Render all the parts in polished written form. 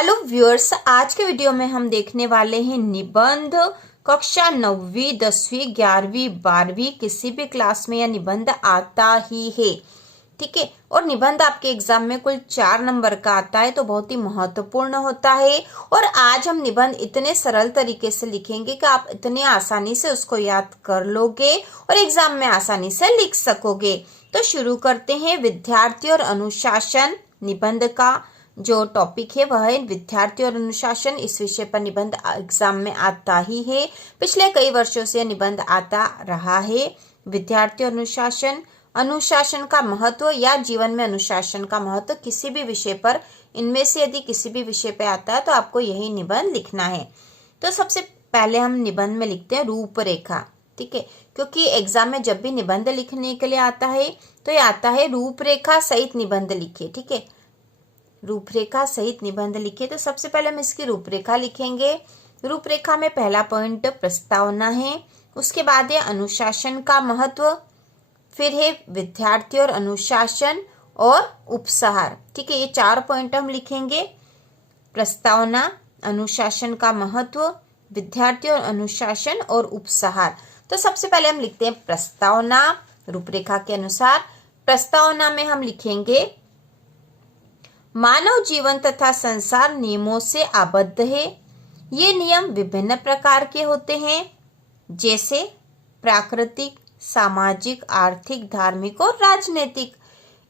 Hello viewers, आज के video में हम देखने वाले हैं निबंध कक्षा 9वीं 10वीं 11वीं 12वीं किसी भी क्लास में यह निबंध आता ही है। ठीक है। और निबंध आपके एग्जाम में कुल 4 नंबर का आता है, तो बहुत ही महत्वपूर्ण होता है। और आज हम निबंध इतने सरल तरीके से लिखेंगे कि आप इतनी आसानी से उसको याद कर लोगे और एग्जाम में आसानी से लिख सकोगे। तो शुरू करते हैं। विद्यार्थी और अनुशासन निबंध का जो टॉपिक है वह है विद्यार्थी और अनुशासन। इस विषय पर निबंध एग्जाम में आता ही है। पिछले कई वर्षों से निबंध आता रहा है। विद्यार्थी और अनुशासन, अनुशासन का महत्व या जीवन में अनुशासन का महत्व, किसी भी विषय पर इनमें से यदि किसी भी विषय पे आता है तो आपको यही निबंध लिखना है। तो सबसे पहले हम निबंध में लिखते हैं रूपरेखा। ठीक है, क्योंकि एग्जाम में जब भी निबंध लिखने के लिए आता है तो ये आता है रूपरेखा सहित निबंध लिखिए। ठीक है, रूपरेखा सहित निबंध लिखे। तो सबसे पहले हम इसकी रूपरेखा लिखेंगे। रूपरेखा में पहला पॉइंट प्रस्तावना है, उसके बाद है अनुशासन का महत्व, फिर है विद्यार्थी और अनुशासन और उपसहार। ठीक है, ये 4 पॉइंट हम लिखेंगे। प्रस्तावना, अनुशासन का महत्व, विद्यार्थी और अनुशासन और उपसहार। तो सबसे पहले हम लिखते हैं प्रस्तावना। रूपरेखा के अनुसार प्रस्तावना में हम लिखेंगे मानव जीवन तथा संसार नियमों से आबद्ध है। ये नियम विभिन्न प्रकार के होते हैं, जैसे प्राकृतिक, सामाजिक, आर्थिक, धार्मिक और राजनीतिक।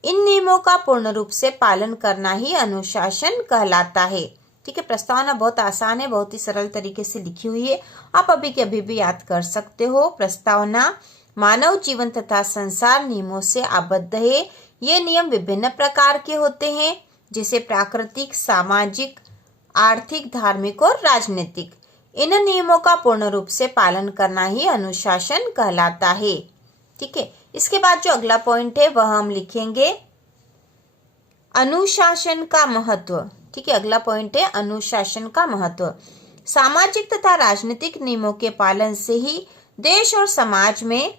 इन नियमों का पूर्ण रूप से पालन करना ही अनुशासन कहलाता है। ठीक है, प्रस्तावना बहुत आसान है, बहुत ही सरल तरीके से लिखी हुई है, आप अभी के अभी भी याद कर सकते हो। प्रस्तावना, मानव जीवन तथा संसार नियमों से आबद्ध है। ये नियम विभिन्न प्रकार के होते हैं, जैसे प्राकृतिक, सामाजिक, आर्थिक, धार्मिक और राजनीतिक। इन नियमों का पूर्ण रूप से पालन करना ही अनुशासन कहलाता है। ठीक है, इसके बाद जो अगला पॉइंट है वह हम लिखेंगे अनुशासन का महत्व। ठीक है, अगला पॉइंट है अनुशासन का महत्व। सामाजिक तथा राजनीतिक नियमों के पालन से ही देश और समाज में,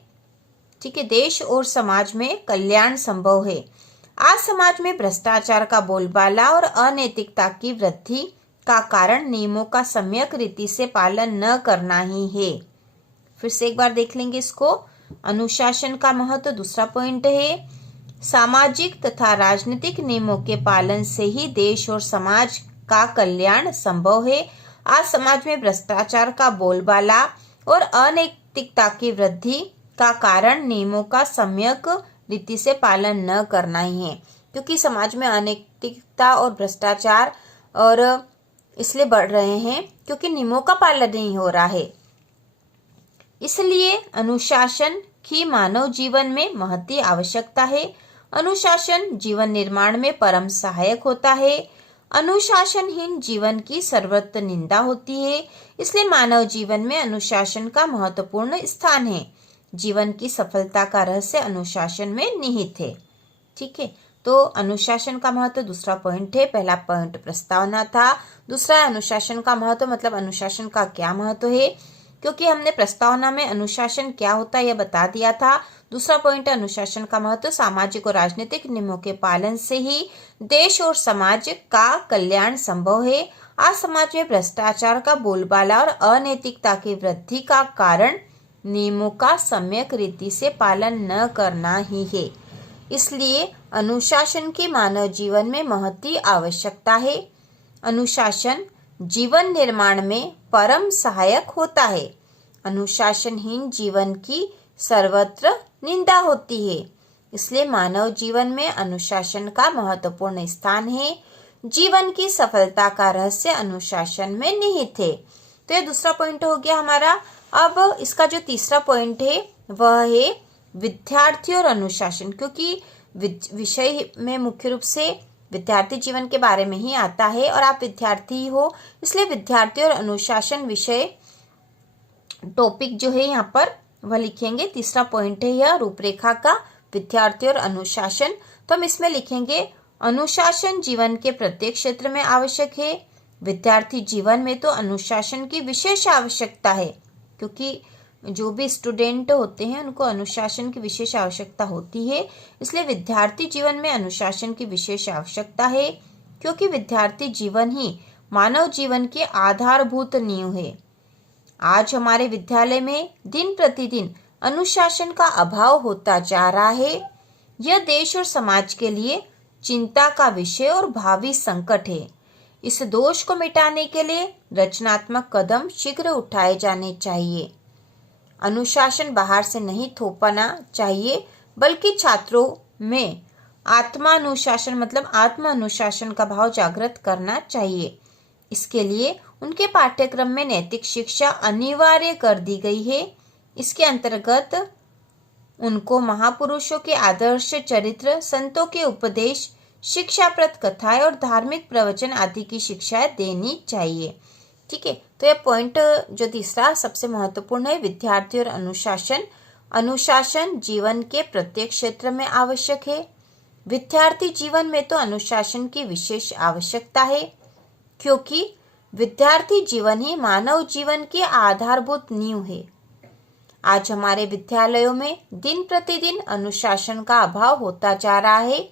ठीक है, देश और समाज में कल्याण संभव है। आज समाज में भ्रष्टाचार का बोलबाला और अनैतिकता की वृद्धि का कारण नियमों का सम्यक रीति से पालन न करना ही है। फिर से एक बार देख लेंगे इसको। अनुशासन का महत्व दूसरा पॉइंट है, सामाजिक तथा राजनीतिक नियमों के पालन से ही देश और समाज का कल्याण संभव है। आज समाज में भ्रष्टाचार का बोलबाला और अनैतिकता की वृद्धि का कारण नियमों का सम्यक रीति से पालन न करना ही है, क्योंकि समाज में अनैतिकता और भ्रष्टाचार और इसलिए बढ़ रहे हैं क्योंकि नियमों का पालन नहीं हो रहा है। इसलिए अनुशासन की मानव जीवन में महती आवश्यकता है। अनुशासन जीवन निर्माण में परम सहायक होता है। अनुशासनहीन जीवन की सर्वत्र निंदा होती है। इसलिए मानव जीवन में अनुशासन का महत्वपूर्ण स्थान है। जीवन की सफलता का रहस्य अनुशासन में निहित है। ठीक है, तो अनुशासन का महत्व दूसरा पॉइंट है। पहला पॉइंट प्रस्तावना था, दूसरा अनुशासन का महत्व, मतलब अनुशासन का क्या महत्व है, क्योंकि हमने प्रस्तावना में अनुशासन क्या होता है यह बता दिया था। दूसरा पॉइंट है अनुशासन का महत्व, सामाजिक और राजनीतिक नियमों के पालन से ही देश और समाज का कल्याण संभव है। आज समाज में भ्रष्टाचार का बोलबाला और अनैतिकता की वृद्धि का कारण नियमों का सम्यक रीति से पालन न करना ही है। इसलिए अनुशासन की मानव जीवन में महती आवश्यकता है। अनुशासन जीवन निर्माण में परम सहायक होता है। अनुशासनहीन जीवन की सर्वत्र निंदा होती है। इसलिए मानव जीवन में अनुशासन का महत्वपूर्ण स्थान है। जीवन की सफलता का रहस्य अनुशासन में निहित है। तो ये दूसरा पॉइंट हो गया हमारा। अब इसका जो तीसरा पॉइंट है वह है विद्यार्थी और अनुशासन, क्योंकि विषय में मुख्य रूप से विद्यार्थी जीवन के बारे में ही आता है और आप विद्यार्थी ही हो, इसलिए विद्यार्थी और अनुशासन विषय टॉपिक जो है यहाँ पर वह लिखेंगे। तीसरा पॉइंट है यह रूपरेखा का, विद्यार्थी और अनुशासन। तो हम इसमें लिखेंगे अनुशासन जीवन के प्रत्येक क्षेत्र में आवश्यक है। विद्यार्थी जीवन में तो अनुशासन की विशेष आवश्यकता है, क्योंकि जो भी स्टूडेंट होते हैं उनको अनुशासन की विशेष आवश्यकता होती है। इसलिए विद्यार्थी जीवन में अनुशासन की विशेष आवश्यकता है, क्योंकि विद्यार्थी जीवन ही मानव जीवन की आधारभूत नींव है। आज हमारे विद्यालय में दिन प्रतिदिन अनुशासन का अभाव होता जा रहा है। यह देश और समाज के लिए चिंता का विषय और भावी संकट है। इस दोष को मिटाने के लिए रचनात्मक कदम शीघ्र उठाए जाने चाहिए। अनुशासन बाहर से नहीं थोपना चाहिए, बल्कि छात्रों में आत्मानुशासन मतलब आत्म अनुशासन का भाव जागृत करना चाहिए। इसके लिए उनके पाठ्यक्रम में नैतिक शिक्षा अनिवार्य कर दी गई है। इसके अंतर्गत उनको महापुरुषों के आदर्श चरित्र, संतों के उपदेश, शिक्षाप्रद कथाएं और धार्मिक प्रवचन आदि की शिक्षाएं देनी चाहिए। ठीक है, तो यह पॉइंट जो तीसरा सबसे महत्वपूर्ण है, विद्यार्थी और अनुशासन। अनुशासन जीवन के प्रत्येक क्षेत्र में आवश्यक है। विद्यार्थी जीवन में तो अनुशासन की विशेष आवश्यकता है, क्योंकि विद्यार्थी जीवन ही मानव जीवन की आधारभूत नींव है। आज हमारे विद्यालयों में दिन प्रतिदिन अनुशासन का अभाव होता जा रहा है।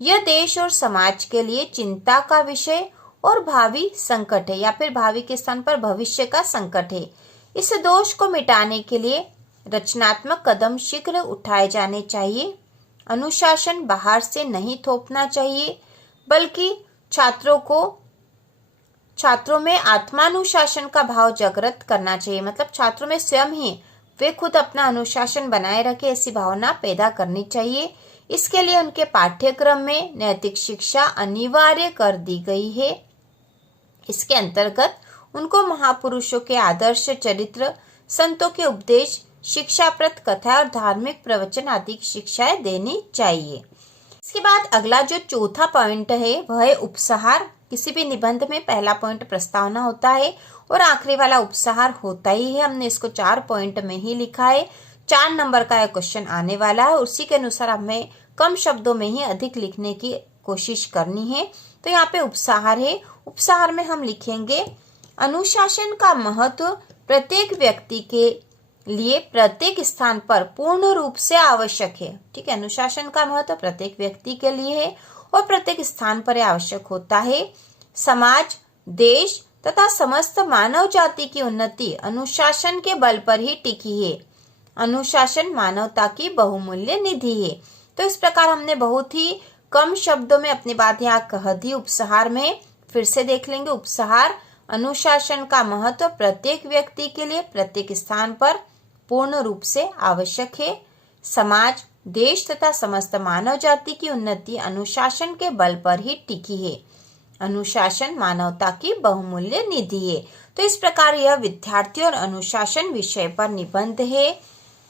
यह देश और समाज के लिए चिंता का विषय और भावी संकट है, या फिर भावी के स्थान पर भविष्य का संकट है। इस दोष को मिटाने के लिए रचनात्मक कदम शीघ्र उठाए जाने चाहिए। अनुशासन बाहर से नहीं थोपना चाहिए, बल्कि छात्रों में आत्मानुशासन का भाव जागृत करना चाहिए। मतलब छात्रों में स्वयं ही वे खुद अपना अनुशासन बनाए रखे, ऐसी भावना पैदा करनी चाहिए। इसके लिए उनके पाठ्यक्रम में नैतिक शिक्षा अनिवार्य कर दी गई है। इसके अंतर्गत उनको महापुरुषों के आदर्श चरित्र, संतों के उपदेश, शिक्षाप्रद कथा और धार्मिक प्रवचन आदि की शिक्षाएं देनी चाहिए। इसके बाद अगला जो चौथा पॉइंट है वह है उपसंहार। किसी भी निबंध में पहला पॉइंट प्रस्तावना होता है और आखिरी वाला उपसंहार होता ही है। हमने इसको 4 पॉइंट में ही लिखा है। 4 नंबर का यह क्वेश्चन आने वाला है, उसी के अनुसार हमें कम शब्दों में ही अधिक लिखने की कोशिश करनी है। तो यहाँ पे उपसंहार है। उपसंहार में हम लिखेंगे, अनुशासन का महत्व प्रत्येक व्यक्ति के लिए प्रत्येक स्थान पर पूर्ण रूप से आवश्यक है। ठीक है, अनुशासन का महत्व प्रत्येक व्यक्ति के लिए है और प्रत्येक स्थान पर आवश्यक होता है। समाज, देश तथा समस्त मानव जाति की उन्नति अनुशासन के बल पर ही टिकी है। अनुशासन मानवता की बहुमूल्य निधि है। तो इस प्रकार हमने बहुत ही कम शब्दों में अपनी बात यहाँ कह दी। उपसंहार में फिर से देख लेंगे। उपसंहार, अनुशासन का महत्व प्रत्येक व्यक्ति के लिए प्रत्येक स्थान पर पूर्ण रूप से आवश्यक है। समाज, देश तथा समस्त मानव जाति की उन्नति अनुशासन के बल पर ही टिकी है। अनुशासन मानवता की बहुमूल्य निधि है। तो इस प्रकार यह विद्यार्थी और अनुशासन विषय पर निबंध है।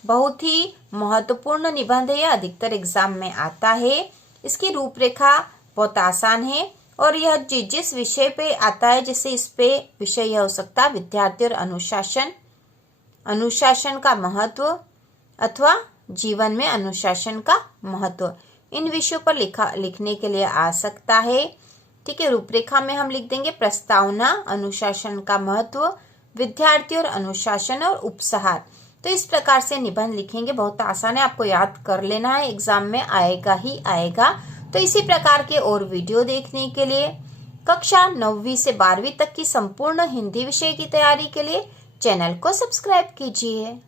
बहुत ही महत्वपूर्ण निबंध है, अधिकतर एग्जाम में आता है। इसकी रूपरेखा बहुत आसान है और यह जिस विषय पे आता है, जैसे इस पे विषय यह हो सकता है विद्यार्थी और अनुशासन, अनुशासन का महत्व अथवा जीवन में अनुशासन का महत्व, इन विषयों पर लिखने के लिए आ सकता है। ठीक है, रूपरेखा में हम लिख देंगे प्रस्तावना, अनुशासन का महत्व, विद्यार्थी और अनुशासन और उपसंहार। तो इस प्रकार से निबंध लिखेंगे। बहुत आसान है, आपको याद कर लेना है, एग्जाम में आएगा ही आएगा। तो इसी प्रकार के और वीडियो देखने के लिए कक्षा 9वीं से 12वीं तक की संपूर्ण हिंदी विषय की तैयारी के लिए चैनल को सब्सक्राइब कीजिए।